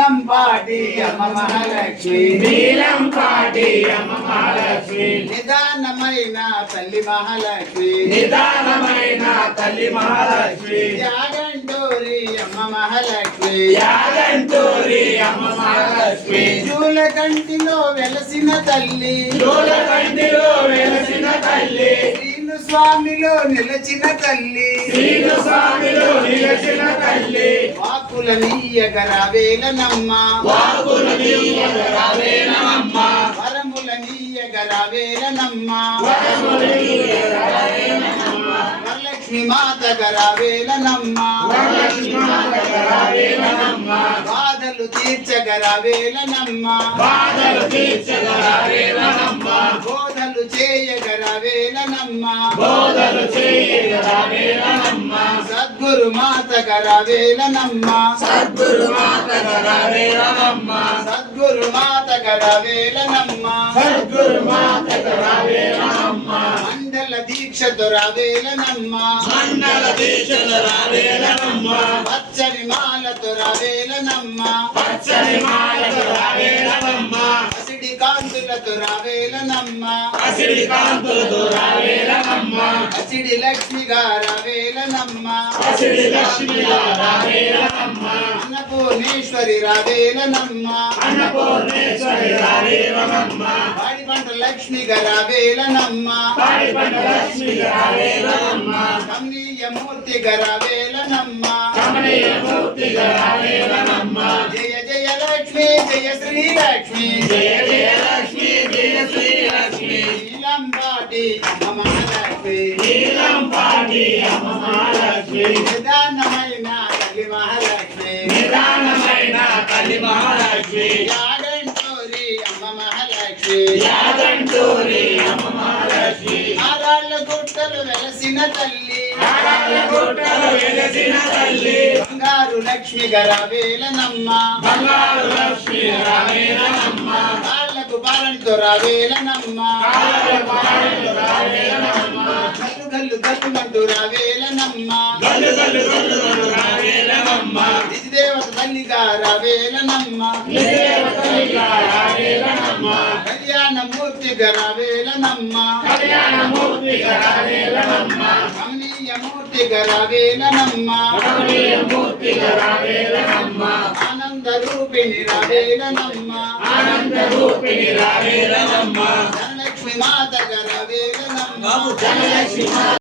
నీలంపాటి అమ్మ మహాలక్ష్మి నీలంపాటి అమ్మ మహాలక్ష్మి నిదానమైన తల్లి మహాలక్ష్మి నిదానమైన తల్లి మహాలక్ష్మి యాగంటూరి అమ్మ మహాలక్ష్మి యాగంటూరి అమ్మ మహాలక్ష్మి జూలకంటిలో వెలసిన తల్లి జూలకంటిలో వెలసిన తల్లి శ్రీను స్వామిలో నిలచిన తల్లి శ్రీను స్వామిలో నిలచిన తల్లి వాకుల నీయగరవేలనమ్మ వాకుల నీయగరవేలనమ్మ వరముల నీయగరవేలనమ్మ వరముల నీయగరవేలనమ్మ వరలక్ష్మి మాత గరవేలనమ్మ వరలక్ష్మి మాత గరవేలనమ్మ బాధలు తీర్చగరవేలనమ్మ బాధలు తీర్చగరవేలనమ్మ బోధలు చేయగరవేలనమ్మ బోధలు చేయగరవేలనమ్మ సద్గురు మాత గరవేలనమ్మ సద్గురు మాత గరవేలనమ్మ సద్గురు మాత గరవేలనమ్మ సద్గురు మాత గరవేలనమ్మ మండల దీక్షతో రవేలనమ్మ మండల దీక్షలు రావేలనమ్మ పచ్చని మాలతో రవేలనమ్మ పచ్చని మాలకు రావేలనమ్మ పసిడి కాంతులతో రవేలనమ్మ పసిడి కాంతులతో రావేలనమ్మ పసిడి లక్ష్మిగా రవేలనమ్మ పసిడి లక్ష్మిగా రావేలనమ్మ అన్నపూర్ణేశ్వరి రవేలనమ్మ అన్నపూర్ణేశ్వరి రావేలనమ్మ పాడి పంట లక్ష్మిగా రవేలనమ్మ పాడి పంట లక్ష్మిగా రావేలనమ్మ కమనీయ మూర్తిగా రవేలనమ్మ కమనీయ మూర్తిగా రావేలనమ్మ జయ జయ లక్ష్మి జయ శ్రీ లక్ష్మి జయ జయ లక్ష్మి జయ శ్రీ లక్ష్మి నీలంబాటి అమ్మ మహాలక్ష్మి నీలంపాటి అమ్మ మహాలక్ష్మి నిదానమైన తల్లి మహాలక్ష్మి నిదానమైన తల్లి మహాలక్ష్మి యాగంటూరి అమ్మ మహాలక్ష్మి యాగంటూరి అమ్మ మహాలక్ష్మి ఆరాళ్ళ గుట్టలు వెలసిన తల్లి ఆరాళ్ళ గుట్టలు వెలసిన తల్లి బంగారు లక్ష్మి గరవేలనమ్మ బంగారు లక్ష్మి రావేలనమ్మ కాళ్ళకు బాలంతో రవేలనమ్మ కాళ్ళకు బాలంతో రావేలనమ్మ గల్లు గల్లు గల్లుమంటూ రవేలనమ్మ గల్లు గల్లు గల్లు రావేలనమ్మ నిజదేవత తల్లిగా రవేలనమ్మ నిజదేవతగా రావేలనమ్మ కళ్యాణ మూర్తిగా రవేలనమ్మ కళ్యాణమూర్తిగా రావేలనమ్మ కమనీయ మూర్తిగా రవేలనమ్మ కమనీయ మూర్తిగా రావేలనమ్మ ఆనంద రూపిణి రవేలనమ్మ ఆనంద రూపిణి రావేలనమ్మ ధనలక్ష్మి మాతగా రవేలనమ్మ ధనలక్ష్మి మాత